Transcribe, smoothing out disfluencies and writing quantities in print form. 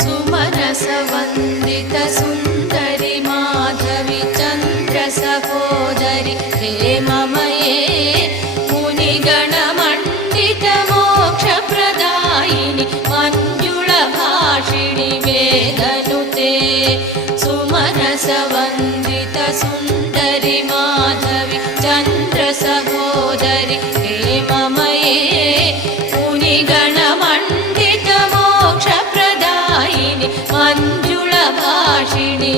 सुमनसवन्दित सुन्दरि माधवि चन्द्र सहोदरि हेममये मुनिगणमण्डित मोक्षप्रदायिनि मञ्जुळभाषिणि वेदनुते सुमनसवन्दित सुन्दरि माधवि चन्द्र सहोदरि हेममये मुनिगणमण्डित मोक्षप्रदायिनि मञ्जुळभाषिणि